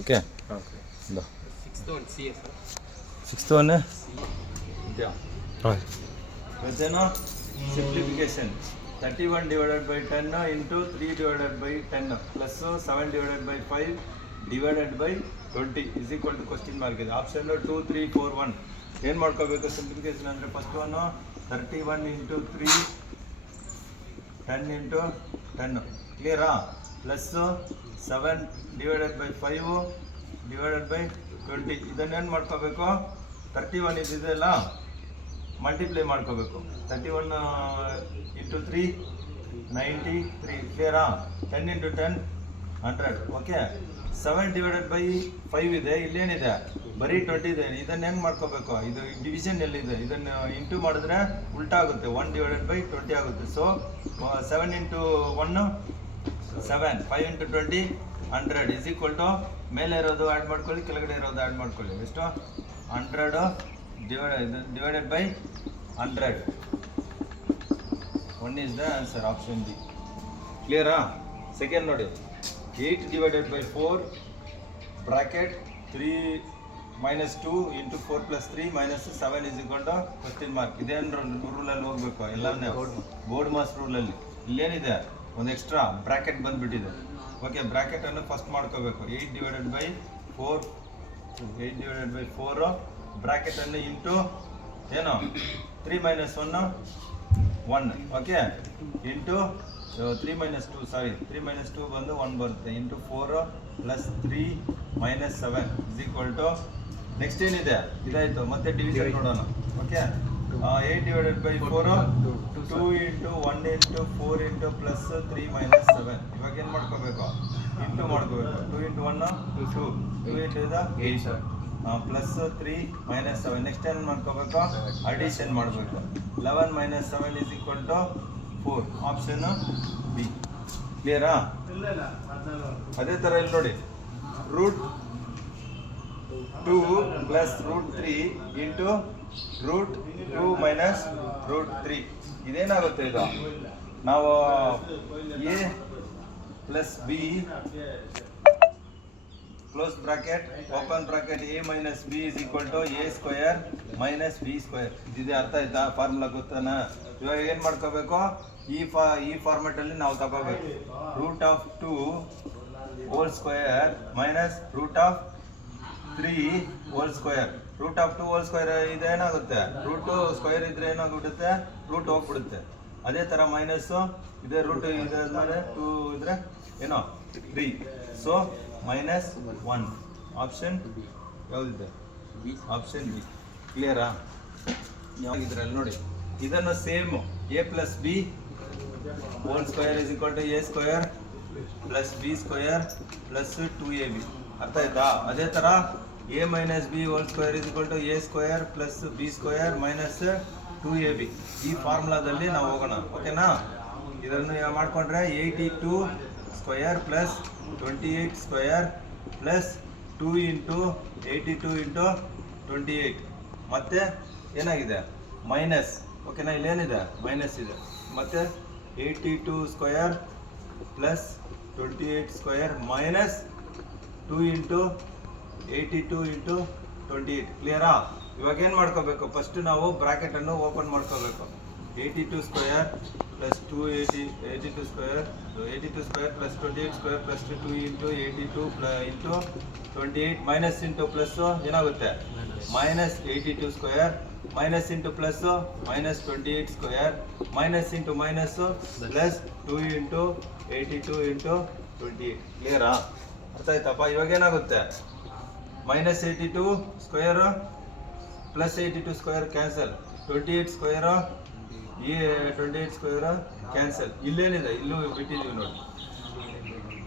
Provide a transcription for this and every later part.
Okay sixth one ಮತ್ತೇನು simplification 31 divided by 10 into 3 divided by 10 plus 7 divided by 5 divided by 20 is equal to question mark ಇದೆ. Option 2 3 4 1 ಏನು ಮಾಡ್ಕೋಬೇಕು simplification ಅಂದರೆ first one 31 into 3 10 into 10 ಕ್ಲಿಯರಾ plus 7 divided by 5 divided by 20 ಇದನ್ನೇನು ಮಾಡ್ಕೋಬೇಕು 31 ಇದೆಯಲ್ಲ multiply ಮಾಡ್ಕೋಬೇಕು 31 into 3 93 ಕ್ಲಿಯರಾ 10 into 10 100 ಓಕೆ 7 divided by 5 ಇದೆ ಇಲ್ಲೇನಿದೆ ಬರೀ 20 ಇದೆ ಇದನ್ನ ಹೆಂಗೆ ಮಾಡ್ಕೋಬೇಕು ಇದು ಡಿವಿಷನ್ ಎಲ್ಲಿದೆ ಇದನ್ನು ಇಂಟು ಮಾಡಿದ್ರೆ ಉಲ್ಟಾ ಆಗುತ್ತೆ 1 divided by 20 ಆಗುತ್ತೆ so 7 into 1 7 5 into 20 100 is equal to ಮೇಲೆ ಇರೋದು ಆ್ಯಡ್ ಮಾಡ್ಕೊಳ್ಳಿ ಕೆಳಗಡೆ ಇರೋದು ಆ್ಯಡ್ ಮಾಡ್ಕೊಳ್ಳಿ ಎಷ್ಟು 100 divided by 100 1 is the answer option B clear second ನೋಡಿ 8 divided by 4 bracket 3 minus 2 into 4 plus 3 minus 7 is equal to question mark ಇದೇನು ರೂಲಲ್ಲಿ ಹೋಗ್ಬೇಕು ಎಲ್ಲನೇ ಬೋರ್ಡ್ ಮಾಸ್ ರೂಲಲ್ಲಿ ಇಲ್ಲೇನಿದೆ ಒಂದು ಎಕ್ಸ್ಟ್ರಾ ಬ್ರಾಕೆಟ್ ಬಂದುಬಿಟ್ಟಿದೆ ಓಕೆ ಬ್ರಾಕೆಟನ್ನು ಫಸ್ಟ್ ಮಾಡ್ಕೋಬೇಕು 8 divided by 4 ಬ್ರಾಕೆಟನ್ನು ಇಂಟು ಏನು 3 minus 1 okay into 3 minus 2 ಸಾರಿ 3 minus 2 ಬಂದು 1 ಬರುತ್ತೆ into 4 plus 3 minus 7 is equal to next ಏನಿದೆ ಇದಾಯಿತು ಮತ್ತೆ ಡಿವಿಷನ್ ನೋಡೋಣ okay 8 divided by 4 2 into 1 into 4 into plus 3 minus 7 ಇವಾಗ ಏನು ಮಾಡ್ಕೋಬೇಕು ಇಂಟು ಮಾಡ್ಕೋಬೇಕು 2 into 1 2 into the 8 plus 3 minus 7 next ಏನು ಮಾಡ್ಕೋಬೇಕು ಅಡಿಷನ್ ಮಾಡಬೇಕು 11 minus 7 is equal to 4 option B ಕ್ಲಿಯರಾ ಅದೇ ಥರ ಇಲ್ಲಿ ನೋಡಿ root 2 plus root 3 into root 2 minus root 3 ಇದೇನಾಗುತ್ತೆ ಇದು ನಾವು A plus B close bracket open bracket A minus B is equal to A square minus B square ಇದಿದೆ ಅರ್ಥ ಆಯ್ತಾ ಫಾರ್ಮುಲಾ ಗೊತ್ತಾನ ಇವಾಗ ಏನು ಮಾಡ್ಕೋಬೇಕು ಈ ಫಾರ್ಮೆಟಲ್ಲಿ ನಾವು ತಗೋಬೇಕು root of 2 whole square minus root of 3 whole square root of 2 whole square ಇದೇನಾಗುತ್ತೆ ರೂಟ್ ಸ್ಕ್ವಯರ್ ಇದ್ರೆ ಏನಾಗ್ಬಿಡುತ್ತೆ ರೂಟ್ ಹೋಗ್ಬಿಡುತ್ತೆ ಅದೇ ಥರ ಮೈನಸ್ಸು ಇದೆ ರೂಟ್ ಇದಾದ್ಮೇಲೆ 2 ಇದ್ರೆ ಏನೋ 3 ಸೊ ಮೈನಸ್ 1 ಆಪ್ಷನ್ ಯಾವುದಿದೆ ಆಪ್ಷನ್ ಬಿ ಕ್ಲಿಯರಾ ಯಾವಾಗಿದ್ರಲ್ಲಿ ನೋಡಿ ಇದನ್ನು same A plus B whole square is equal to A square plus B square plus 2ab ಅರ್ಥ ಆಯ್ತಾ ಅದೇ ಥರ A minus B whole square is equal to A square plus B square minus 2ab ಈ ಫಾರ್ಮುಲಾದಲ್ಲಿ ನಾವು ಹೋಗೋಣ ಓಕೆನಾ ಇದನ್ನು ಮಾಡಿಕೊಂಡ್ರೆ 82 square plus 28 square plus 2 into 82 into 28 ಮತ್ತೆ ಏನಾಗಿದೆ ಮೈನಸ್ ಓಕೆನಾ ಇಲ್ಲೇನಿದೆ ಮೈನಸ್ ಇದೆ ಮತ್ತೆ 82 square plus 28 square minus 2 into 82 into 28 ಕ್ಲಿಯರಾ ಇವಾಗ ಏನು ಮಾಡ್ಕೋಬೇಕು ಫಸ್ಟ್ ನಾವು ಬ್ರಾಕೆಟನ್ನು ಓಪನ್ ಮಾಡ್ಕೋಬೇಕು 82 square plus 82 square 82 square plus 28 square plus 2 into 82 into 28 minus into plus ಏನಾಗುತ್ತೆ minus 82 square minus into plus minus 28 square minus into minus plus 2 into 82 into 28 ಕ್ಲಿಯರಾ ಅರ್ಥ ಆಯ್ತಪ್ಪ ಇವಾಗ ಏನಾಗುತ್ತೆ minus 82 square plus 82 square cancel 28 square ಈ 28 square cancel ಇಲ್ಲೇನಿದೆ ಇಲ್ಲೂ ಬಿಟ್ಟಿದ್ದೀವಿ ನೋಡಿ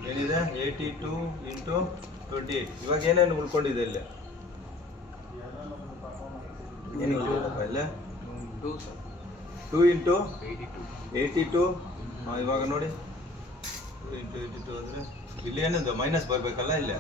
ಏನಿದೆ 82 ಇಂಟು 28 ಇವಾಗ ಏನೇನು ಉಳ್ಕೊಂಡಿದೆ ಇಲ್ಲಿ ಏನು ಉಳ್ಕೊಂಡಿದೆಪ್ಪ ಇಲ್ಲೇ 2 ಇಂಟು 82 ಇವಾಗ ನೋಡಿ 2 ಇಂಟು 82 ಅಂದರೆ ಇಲ್ಲಿ ಏನಿದೆ ಮೈನಸ್ ಬರಬೇಕಲ್ಲ ಇಲ್ಲೇ